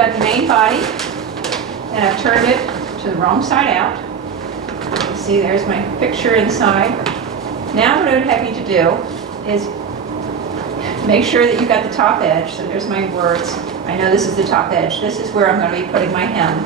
got the main body, and I've turned it to the wrong side out. You see, there's my picture inside. Now what I would have you to do is make sure that you've got the top edge. So there's my words. I know this is the top edge. This is where I'm going to be putting my hem.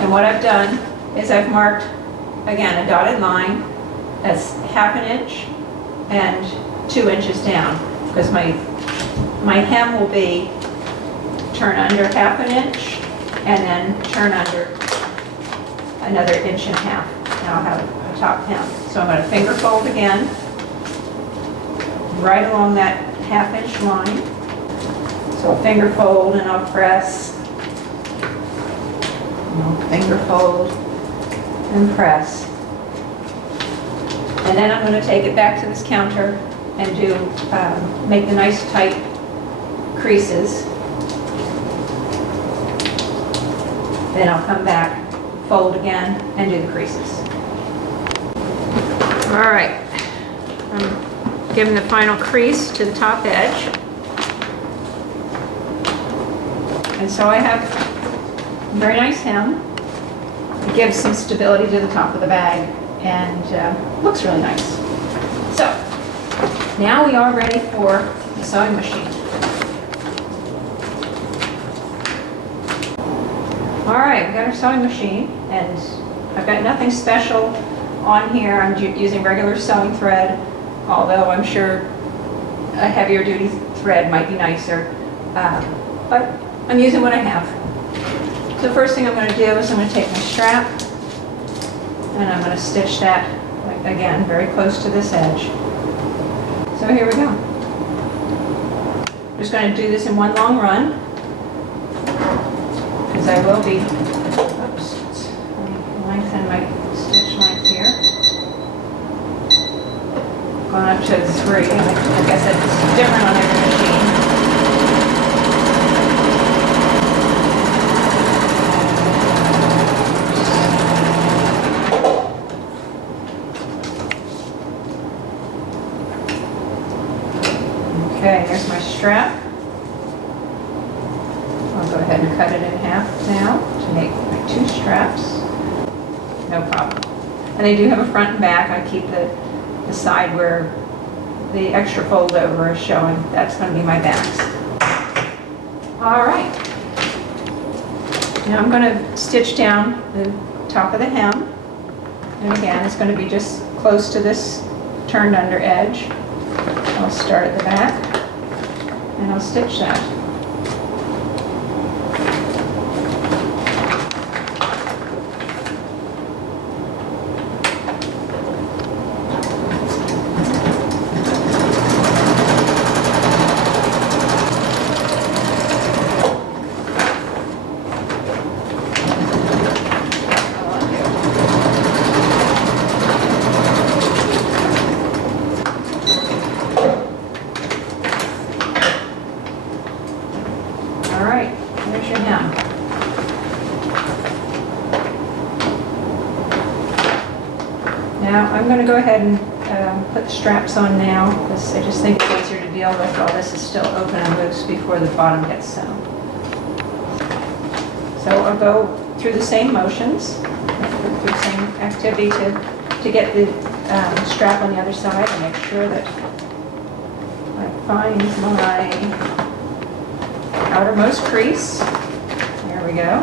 And what I've done is I've marked, again, a dotted line that's 1/2 inch and 2 inches down, because my hem will be turn under 1/2 inch and then turn under another 1.5 inches. Now I'll have a top hem. So I'm going to finger fold again, right along that 1/2 inch line. So I'll finger fold and I'll press. And I'll finger fold and press. And then I'm going to take it back to this counter and do make the nice tight creases. Then I'll come back, fold again, and do the creases. All right, I'm giving the final crease to the top edge. And so I have a very nice hem. It gives some stability to the top of the bag and looks really nice. So now we are ready for the sewing machine. All right, we've got our sewing machine, and I've got nothing special on here. I'm using regular sewing thread, although I'm sure a heavier duty thread might be nicer, but I'm using what I have. So the first thing I'm going to do is I'm going to take my strap and I'm going to stitch that, again, very close to this edge. So here we go. I'm just going to do this in one long run, because I will be, oops, let me lengthen my stitch length here. Going up to 3, I guess it's different on every machine. Okay, here's my strap. I'll go ahead and cut it in half now to make my 2 straps. No problem. And they do have a front and back. I keep the side where the extra fold over is showing. That's going to be my backs. All right. Now I'm going to stitch down the top of the hem. And again, it's going to be just close to this turned under edge. I'll start at the back and I'll stitch that. There's your hem. Now I'm going to go ahead and put the straps on now, because I just think it's easier to deal with while this is still open and loose before the bottom gets sewn. So I'll go through the same motions, through the same activity to get the strap on the other side and make sure that I find my outermost crease. There we go.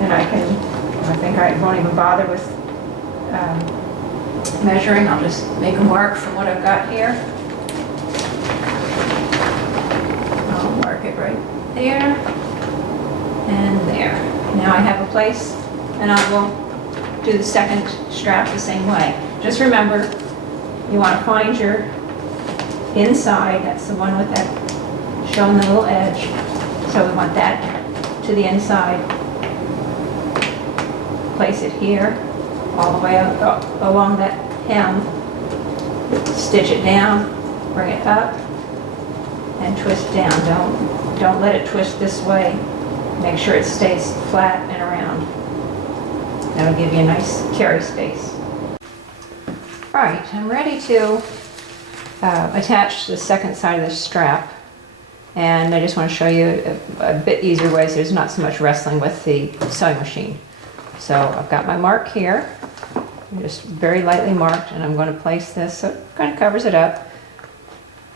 And I think I won't even bother with measuring. I'll just make a mark from what I've got here. I'll mark it right there and there. Now I have a place, and I will do the second strap the same way. Just remember, you want to find your inside. That's the one with that showing the little edge. So we want that to the inside. Place it here, all the way up, along that hem. Stitch it down, bring it up, and twist down. Don't let it twist this way. Make sure it stays flat and around. That'll give you a nice carry space. All right, I'm ready to attach the second side of the strap. And I just want to show you a bit easier way so there's not so much wrestling with the sewing machine. So I've got my mark here, just very lightly marked, and I'm going to place this so it kind of covers it up.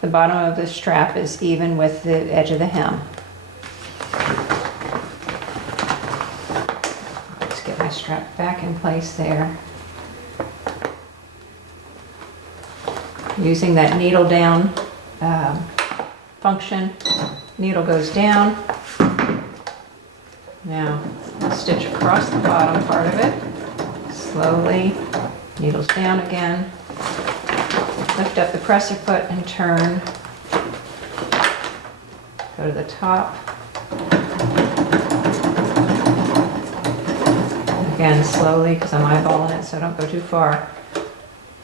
The bottom of the strap is even with the edge of the hem. Let's get my strap back in place there. Using that needle down function, needle goes down. Now I'll stitch across the bottom part of it, slowly, needles down again. Lift up the presser foot and turn. Go to the top. Again, slowly, because I'm eyeballing it, so don't go too far.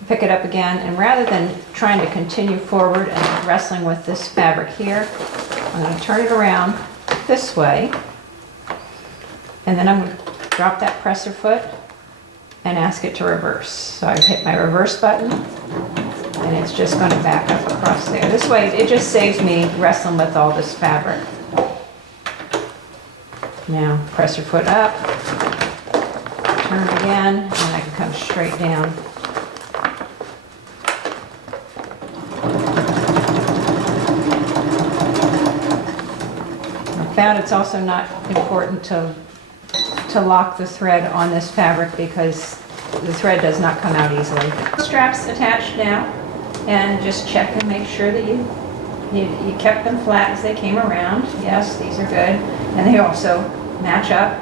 Pick it up again, and rather than trying to continue forward and wrestling with this fabric here, I'm going to turn it around this way, and then I'm going to drop that presser foot and ask it to reverse. So I hit my reverse button, and it's just going to back up across there. This way, it just saves me wrestling with all this fabric. Now, press your foot up, turn again, and I can come straight down. I found it's also not important to lock the thread on this fabric because the thread does not come out easily. Straps attached now, and just check and make sure that you kept them flat as they came around. Yes, these are good, and they also match up.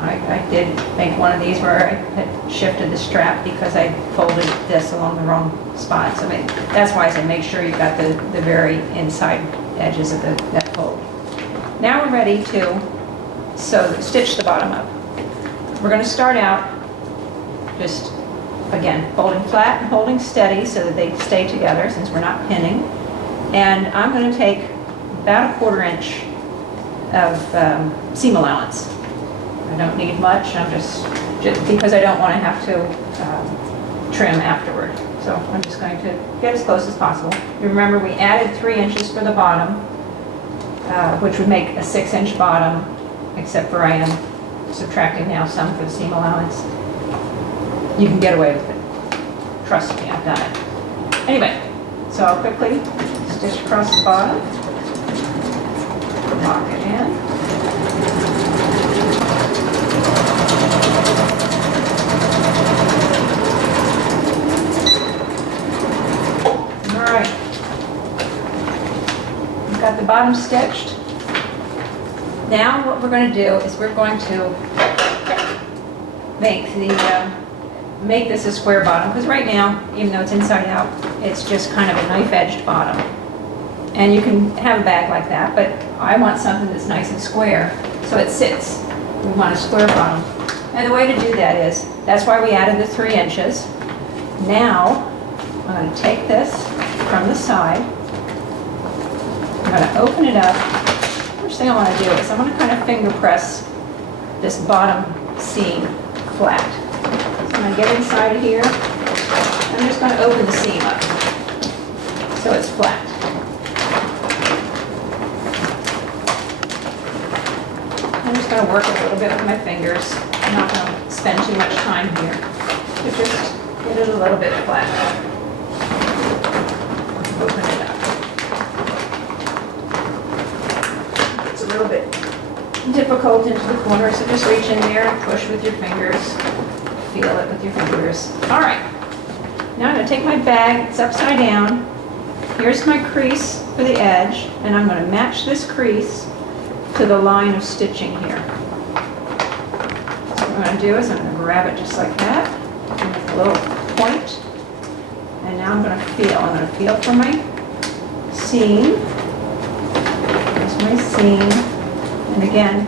I did make one of these where I had shifted the strap because I folded this along the wrong spots. I mean, that's why I said make sure you've got the very inside edges of that fold. Now we're ready to stitch the bottom up. We're going to start out just, again, folding flat and holding steady so that they stay together since we're not pinning. And I'm going to take about 1/4 inch of seam allowance. I don't need much, I'm just because I don't want to have to trim afterward. So I'm just going to get as close as possible. You remember we added 3 inches for the bottom, which would make a 6-inch bottom, except for I am subtracting now some for the seam allowance. You can get away with it. Trust me, I've done it. Anyway, so I'll quickly stitch across the bottom, lock it in. Got the bottom stitched. Now what we're going to do is we're going to make this a square bottom, because right now, even though it's inside out, it's just kind of a knife-edged bottom. And you can have a bag like that, but I want something that's nice and square, so it sits. We want a square bottom. And the way to do that is, that's why we added the 3 inches. Now, I'm going to take this from the side. I'm going to open it up. First thing I want to do is I want to kind of finger press this bottom seam flat. So I'm going to get inside of here. I'm just going to open the seam up so it's flat. I'm just going to work a little bit with my fingers. I'm not going to spend too much time here. But just get it a little bit flat. Open it up. A little bit difficult into the corner, so just reach in there and push with your fingers. Feel it with your fingers. All right. Now I'm going to take my bag, it's upside down. Here's my crease for the edge, and I'm going to match this crease to the line of stitching here. So what I'm going to do is I'm going to grab it just like that, and make a little point, and now I'm going to feel. I'm going to feel for my seam. My seam, and again,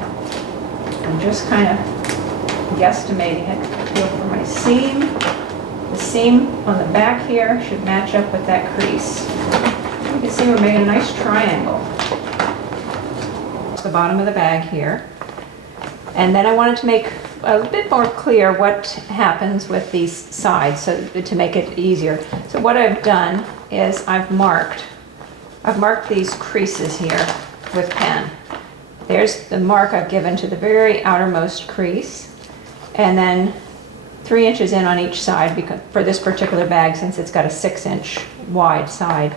I'm just kind of guesstimating it. Feel for my seam. The seam on the back here should match up with that crease. You can see we're making a nice triangle. It's the bottom of the bag here. And then I wanted to make a bit more clear what happens with these sides, so to make it easier. So what I've done is I've marked I've marked these creases here with pen. There's the mark I've given to the very outermost crease, and then 3 inches in on each side, because for this particular bag, since it's got a 6-inch wide side.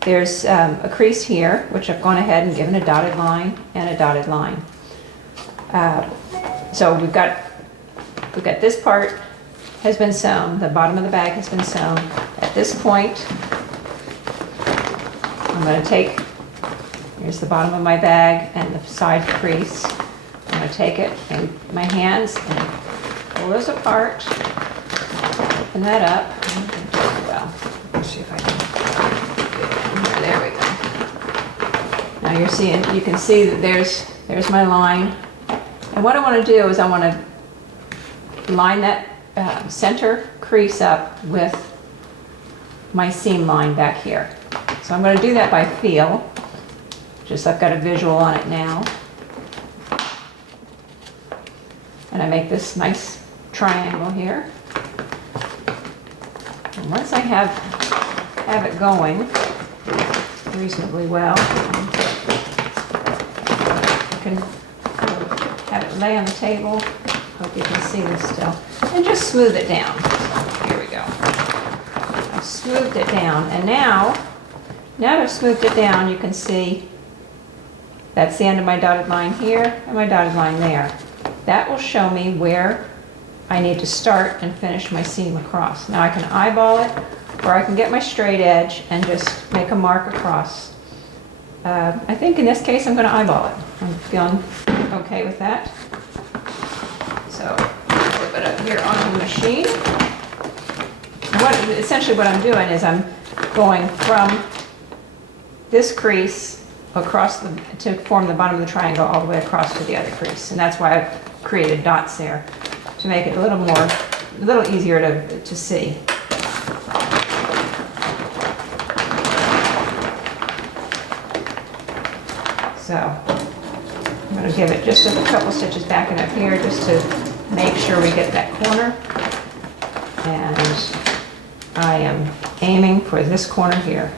There's a crease here, which I've gone ahead and given a dotted line and a dotted line. So we've got this part has been sewn, the bottom of the bag has been sewn. At this point, I'm going to take, here's the bottom of my bag and the side crease. I'm going to take it in my hands and pull those apart, open that up. Well, let's see if I can. There we go. Now you can see that there's my line. And what I want to do is I want to line that center crease up with my seam line back here. So I'm going to do that by feel. Just I've got a visual on it now. And I make this nice triangle here. And once I have it going reasonably well, I can have it lay on the table. Hope you can see this still. And just smooth it down. Here we go. I've smoothed it down, and now that I've smoothed it down, you can see that's the end of my dotted line here and my dotted line there. That will show me where I need to start and finish my seam across. Now I can eyeball it, or I can get my straight edge and just make a mark across. I think in this case I'm going to eyeball it. I'm feeling okay with that. So flip it up here on the machine. Essentially what I'm doing is I'm going from this crease across to form the bottom of the triangle all the way across to the other crease, and that's why I've created dots there to make it a little easier to see. So I'm going to give it just a couple stitches back and up here just to make sure we get that corner. And I am aiming for this corner here.